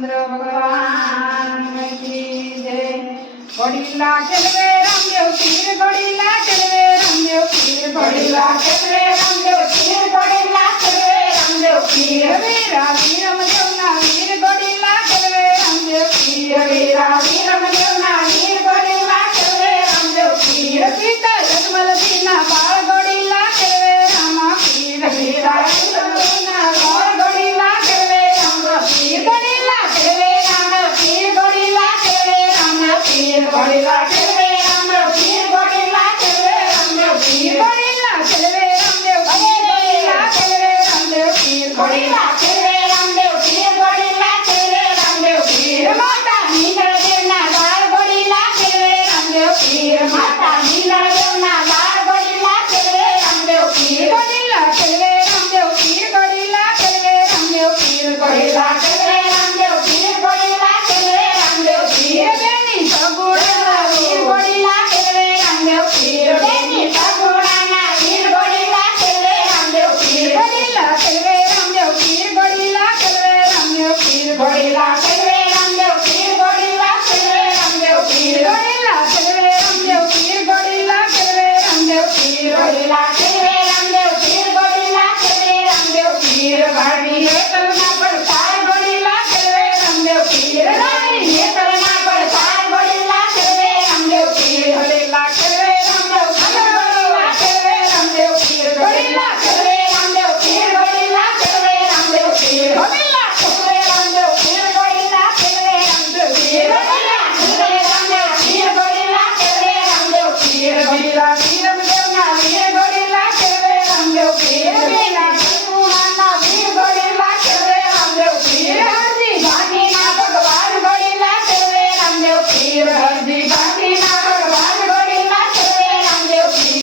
रामचंद्र भगवान की जय। घोड़ीला चलवे रामदेव पीर, घोड़ीला चलवे रामदेव पीर, घोड़ीला चलवे रामदेव पीर, घोड़ीला चलवे रामदेव पीर। वीरा वीरमदेव ना वीर, घोड़ीला चलवे रामदेव पीर, वीरा वीरमदेव ना वीर, घोड़ीला चलवे रामदेव पीर। सीता जगमल दीना बाळ, घोड़ीला चलवे रामा पीर, वीरा वीरमदेव ना बाळ, घोड़ीला चलवे रामा पीर, घोड़ीला चलवे रामदेव पीर, घोड़ीला चलवे रामदेव पीर, घोड़ीला चलवे रामदेव पीर, घोड़ीला चलवे रामदेव पीर, घोड़ीला चलवे रामदेव पीर, घोड़ीला चलवे रामदेव पीर, घोड़ीला चलवे रामदेव पीर, घोड़ीला चलवे रामदेव पीर। माता नीलळ देवना बाळ, घोड़ीला चलवे रामदेव पीर, माता नीलळ देवना बाळ, घोड़ीला चलवे रामदेव पीर, घोड़ीला चलवे रामदेव पीर, घोड़ीला चलवे रामदेव पीर, घोड़ीला चलवे रामदेव पीर, घोड़ीला चलवे रामदेव पीर। बेनी सगुणाना वीर, घोड़ीला चलवे रामदेव पीर, बेनी सगुणाना वीर, घोड़ीला चलवे रामदेव पीर, घोड़ीला चलवे रामदेव पीर, घोड़ीला चलवे रामदेव पीर, घोड़ीला चलवे रामदेव पीर, घोड़ीला चलवे रामदेव पीर, घोड़ीला चलवे रामदेव पीर, घोड़ीला चलवे रामदेव पीर, घोड़ीला चलवे रामदेव पीर, घोड़ीला चलवे रामदेव पीर। गाड़ी हे कलमा पड़तार, घोड़ीला चलवे रामदेव पीर, गाड़ी हे कलमा पड़तार, घोड़ीला चलवे रामदेव पीर, घोड़ीला चलवे रामदेव पीर, घोड़ीला चलवे रामदेव पीर, घोड़ीला चलवे रामदेव पीर, घोड़ीला चलवे रामदेव पीर, घोड़ीला चलवे रामदेव पीर, घोड़ीला चलवे रामदेव पीर, घोड़ीला चलवे रामदेव पीर, घोड़ीला चलवे रामदेव पीर। घोड़ीला वीरमदेव ना वीर, घोड़ीला चलवे रामदेव पीर, वीरा सगुणाना वीर, घोड़ीला चलवे रामदेव पीर। हरदी भागी ना भगवान, घोड़ीला चलवे रामदेव पीर।